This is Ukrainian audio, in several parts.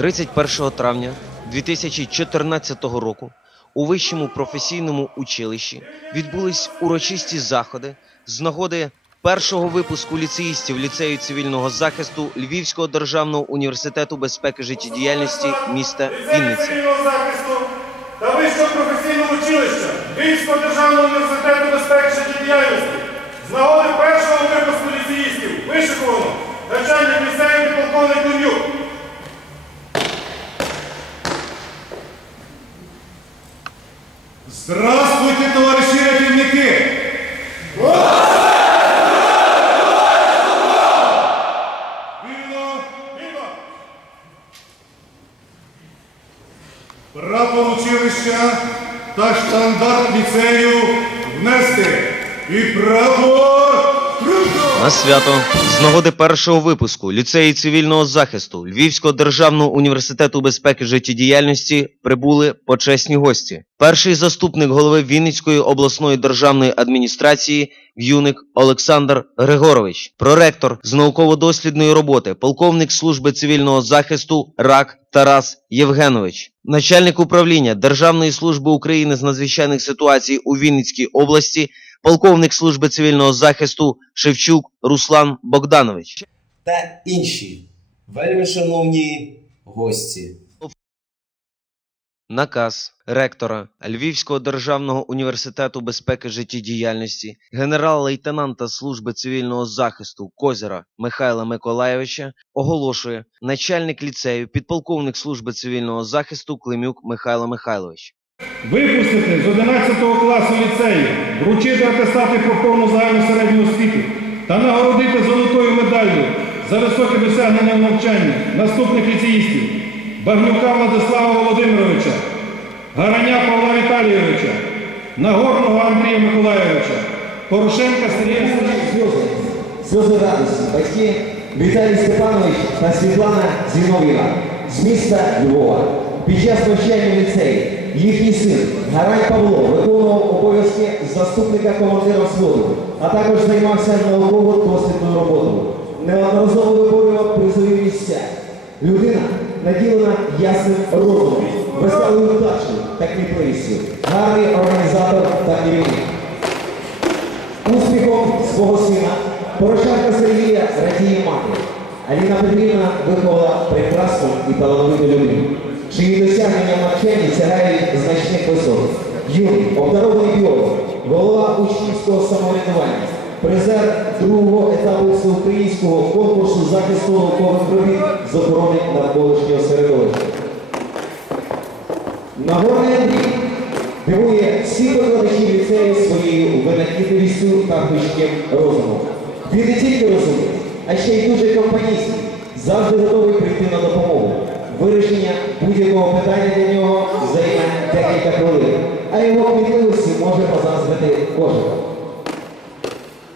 31 травня 2014 року у вищому професійному училищі відбулись урочисті заходи з нагоди першого випуску ліцеїстів ліцею цивільного захисту Львівського державного університету безпеки життєдіяльності міста Вінниця. та Вищого професійного училища Львівського державного університету безпеки життєдіяльності з нагоди першого випуску ліцеїстів вишиковано начальник ліцею підполковник Лунюк. Здравствуйте, товариші рятівники! Вільно! Прапор училища та штандарт ліцею внести. І прапор! Свято. З нагоди першого випуску ліцею цивільного захисту Львівського державного університету безпеки життєдіяльності прибули почесні гості. Перший заступник голови Вінницької обласної державної адміністрації В'юник Олександр Григорович, проректор з науково-дослідної роботи, полковник служби цивільного захисту РАК Тарас Євгенович, начальник управління Державної служби України з надзвичайних ситуацій у Вінницькій області полковник служби цивільного захисту Шевчук Руслан Богданович. та інші вельми шановні гості. Наказ ректора Львівського державного університету безпеки життєдіяльності генерал-лейтенанта служби цивільного захисту Козіра Михайла Миколайовича оголошує начальник ліцею, підполковник служби цивільного захисту Климюк Михайло Михайлович. Випустити з 11 класу ліцею, вручити атестати про повну загальну середню освіту та нагородити золотою медаллю за високе досягнення в навчанні наступних ліцеїстів Багнюка Владислава Володимировича, Гараня Павла Віталійовича, Нагорного Андрія Миколайовича, Порошенка Сергія Сергійовича. сльози, радості. Батьки Віталій Степанович та Світлана Зіновіна з міста Львова. Під час навчання в ліцеї їхній син Гарань Павло виконував обов'язки заступника командира взводу, а також займався науково-дослідною роботою. Неодноразово виборював призові місця. Людина наділена ясним розумом, веселою вдачею та кмітливістю, гарний організатор та керівник. Успіхом свого сина Порошенка Сергія радіє мати. Аліна Петрівна виховала прекрасну і талановиту людину, чиї досягнення в навчанні сягають значних висот. Юний, обдарований біолог, голова учнівського самоврядування, призер другого етапу всеукраїнського конкурсу захисту наукових робіт з охорони навколишнього середовища. Нагорний Андрій дивує всіх викладачів ліцею своєю винахідливістю та гнучким розумом. Він не тільки розумний, а ще й дуже компанійський, завжди готовий прийти на допомогу. Вирішення будь-якого питання для нього займе декілька хвилин, а його кмітливості може позаздрити кожен.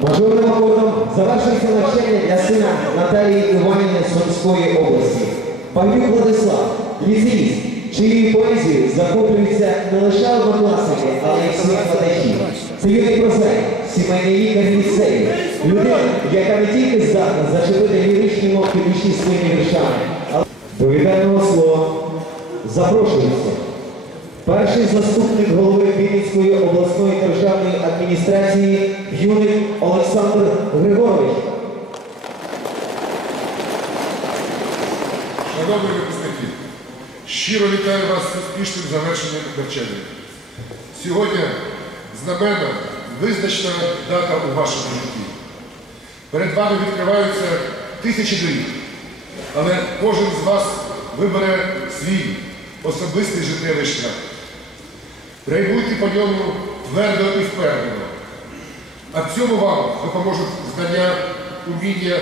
Мажорним акордом завершується навчання для сина Наталії Іванівни Сумської області. Павлюк Владислав, ліцеїст, чиєю поезією захоплюються не лише однокласники, але й всі викладачі. Це юний прозаїк, сімейний лікар ліцею, людина, яка не тільки здатна зачепити ліричні нотки душі своїми віршами, до слова запрошується. Перший заступник голови Вінницької обласної державної адміністрації Юник Олександр Григорович. Шановні випускники, щиро вітаю вас з успішним завершенням навчання. Сьогодні знаменна, визначна дата у вашому житті. Перед вами відкриваються тисячі доріг, але кожен з вас вибере свій особистий життєвий шлях. Приймуйте по ньому твердо і впевнено. А в цьому вам допоможуть знання, уміння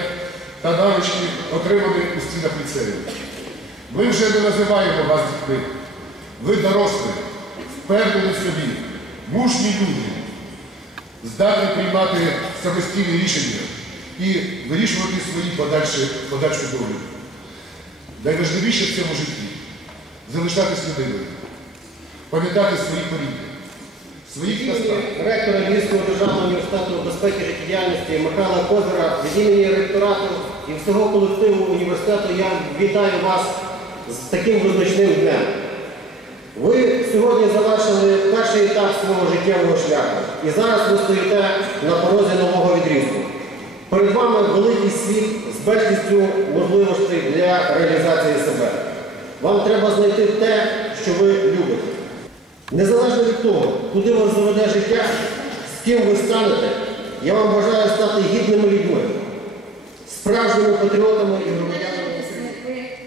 та навички, отримані у стінах ліцею. Ми вже не називаємо вас дітьми. Ви дорослі, впевнені в собі, мужні люди, здатні приймати самостійні рішення і вирішувати свої подальші, подальшу долю. Найважливіше в цьому житті залишатись людиною, пам'ятати свої коріння, своїх наставників. ректора Львівського державного університету безпеки життєдіяльності Михайла Козира від імені ректорату і всього колективу університету я вітаю вас з таким визначним днем. Ви сьогодні завершили перший етап свого життєвого шляху і зараз ви стоїте на порозі нового відрізку. Перед вами великий світ з безлістю можливостей для реалізації себе. Вам треба знайти те, що ви любите. Незалежно від того, куди вас заведе життя, з ким ви станете, я вам бажаю стати гідними людьми, справжніми патріотами і громадянами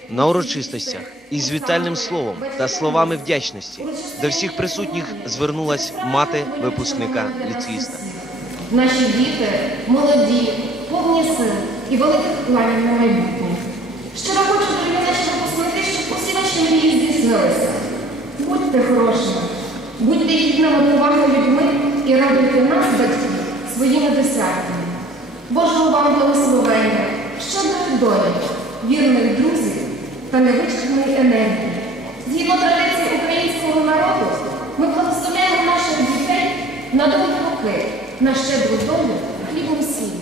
На урочистостях із вітальним словом та словами вдячності до всіх присутніх звернулась мати випускника ліцеїста. Наші діти молоді, повні сил і великих планів на майбутнє. Щиро хочу наші випускники, щоб усі наші мрії здійснилися. Будьте хорошими, будьте гідними поваги людьми і радуйте нас, батьків, своїми досягненнями. Божого вам благословення, щедрої долі, вірних друзів та невичерпної енергії. Згідно традиції українського народу, ми благословляємо наших дітей на довгі роки, на щедру долю хлібом сіллю.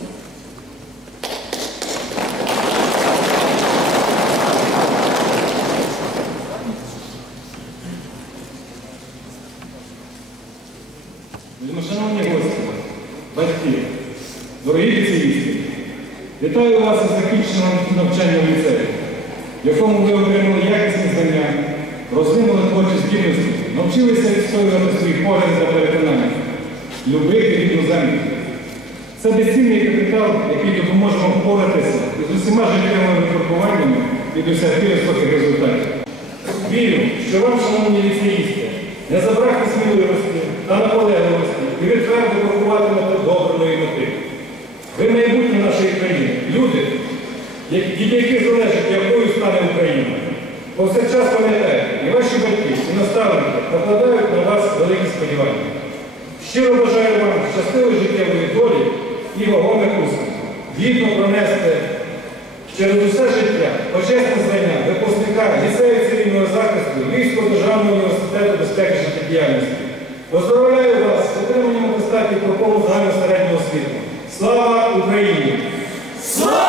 Шановні гості, батьки, дорогі ліцеїсти, вітаю вас із закінченням навчання в ліцеї, в якому ви отримали якісні знання, розвинули творчі здібності, навчилися відстоювати свої погляди та переконання, любити рідну землю. Це безцінний капітал, який допоможе вам впоратися із усіма життєвими випробуваннями і досягти високих результатів. Вірю, що вам, шановні ліцеїсти, не забракне сміливості та наполегливості і ви твердо крокуватимете до обраної мети. Ви люди, від яких залежить, якою стане Україна. Повсякчас пам'ятайте, і ваші батьки, і наставники покладають на вас великі сподівання. Щиро бажаю вам щасливої життєвої долі і вагомих успіхів. Гідно пронести через усе життя почесне звання випускника ліцею цивільного захисту Львівського державного університету безпеки життєдіяльності. Поздравляю вас з отриманням атестатів про повну загальну середню освіту. Слава Україні! Щиро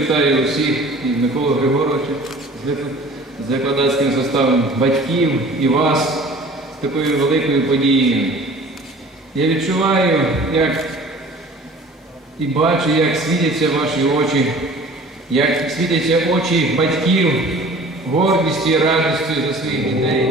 вітаю усіх і Миколу Григоровича з вик- з викладацьким составом батьків і вас з такою великою подією. Я відчуваю, як і бачу, як світяться ваші очі, як світяться очі батьків гордістю і радістю за своїх дітей.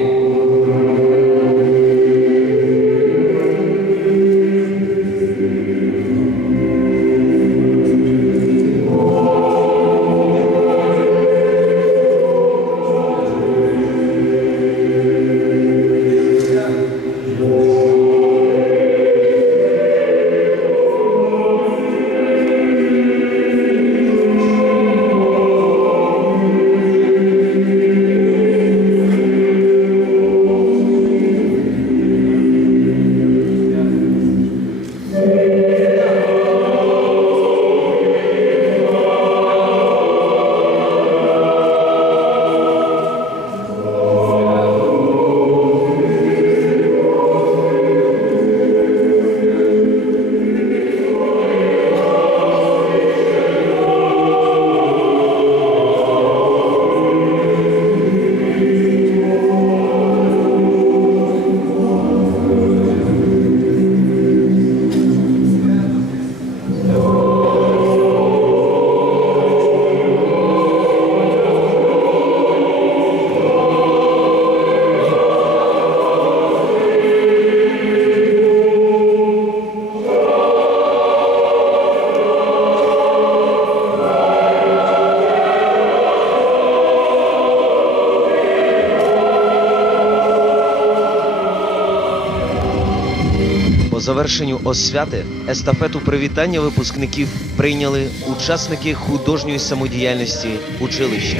Завершенню освяти естафету привітання випускників прийняли учасники художньої самодіяльності училища.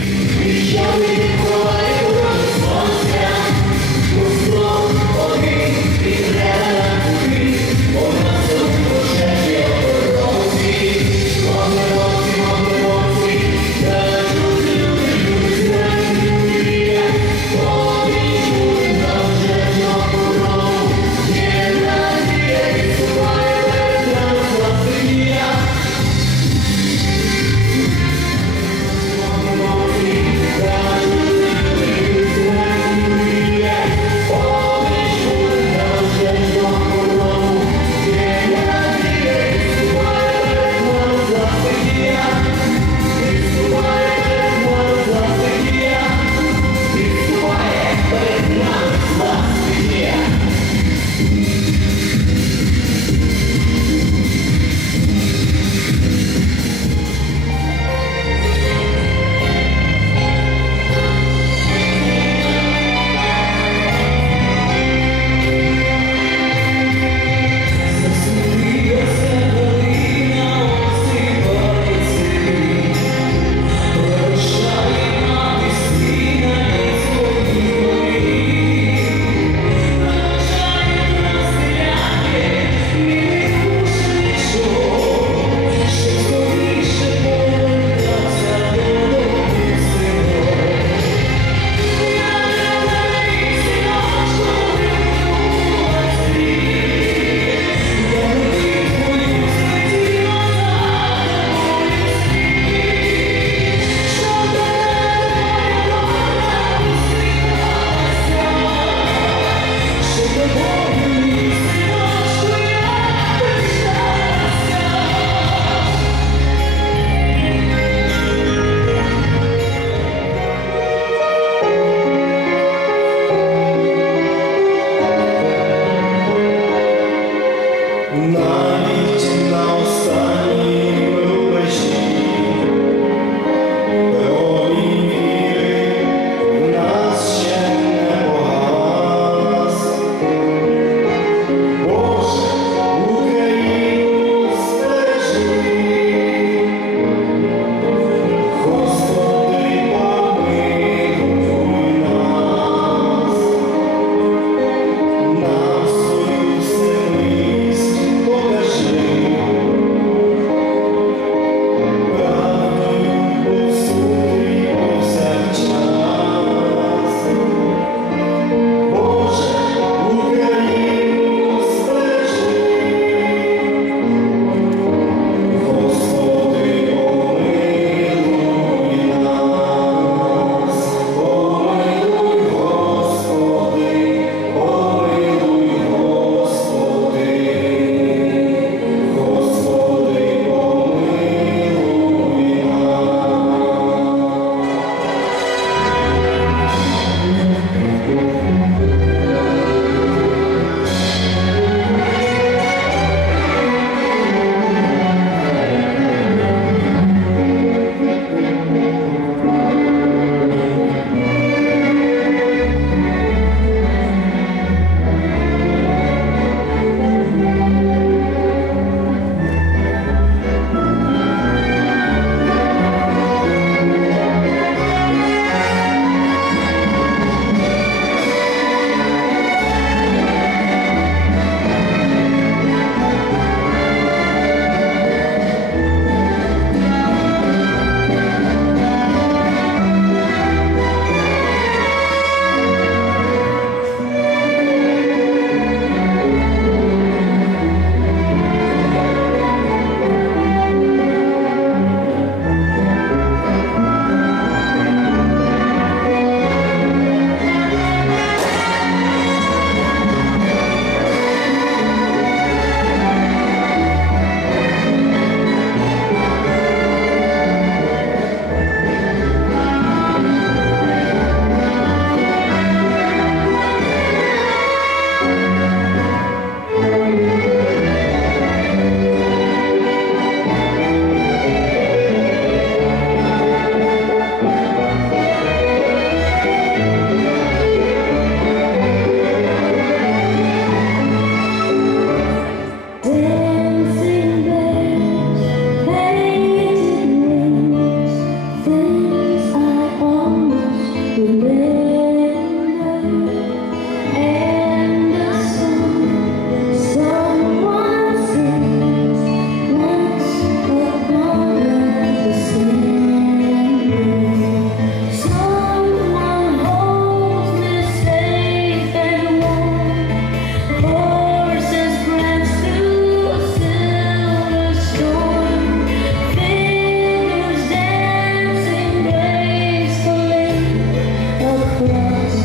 Christ.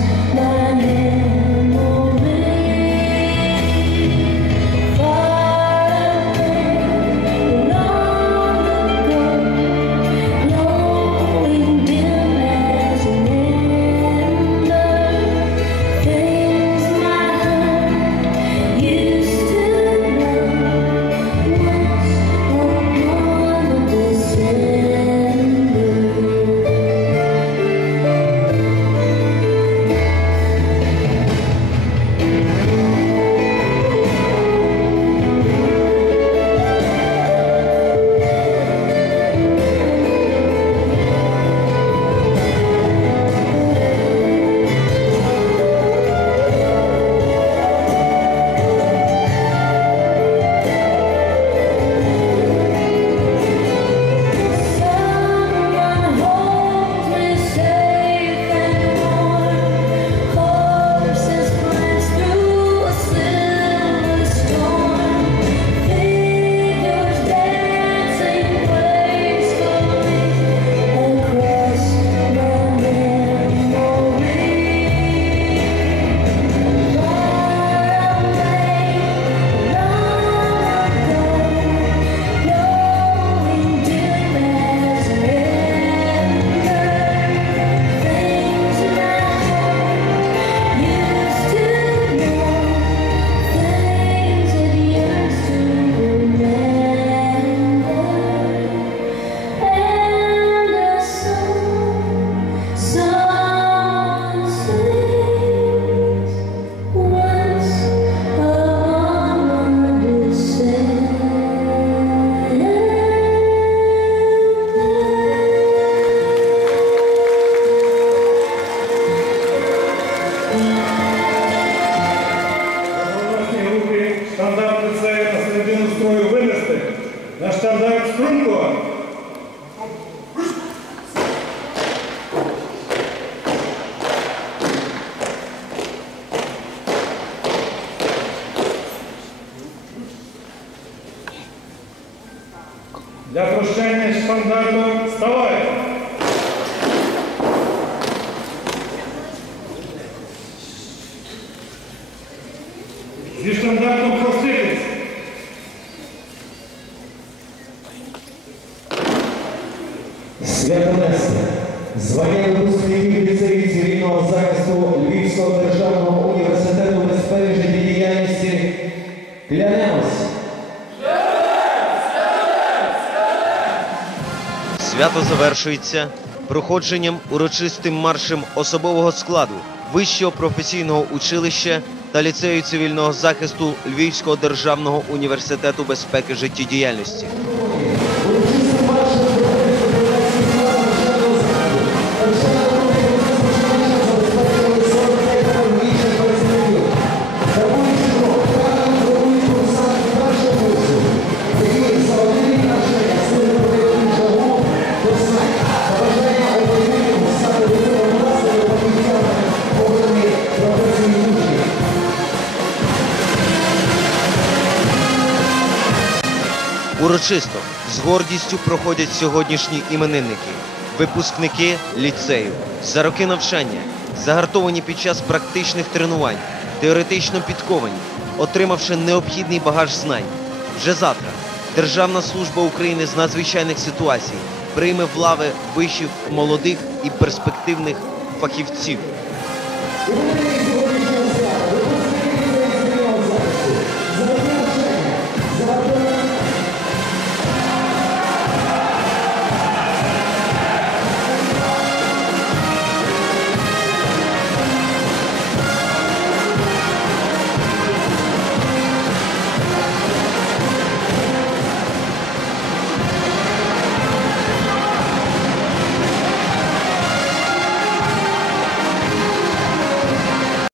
Свято завершується проходженням урочистим маршем особового складу Вищого професійного училища та ліцею цивільного захисту Львівського державного університету безпеки життєдіяльності. Урочисто з гордістю проходять сьогоднішні іменинники, випускники ліцею. За роки навчання, загартовані під час практичних тренувань, теоретично підковані, отримавши необхідний багаж знань. Вже завтра Державна служба України з надзвичайних ситуацій прийме в лави вишів молодих і перспективних фахівців.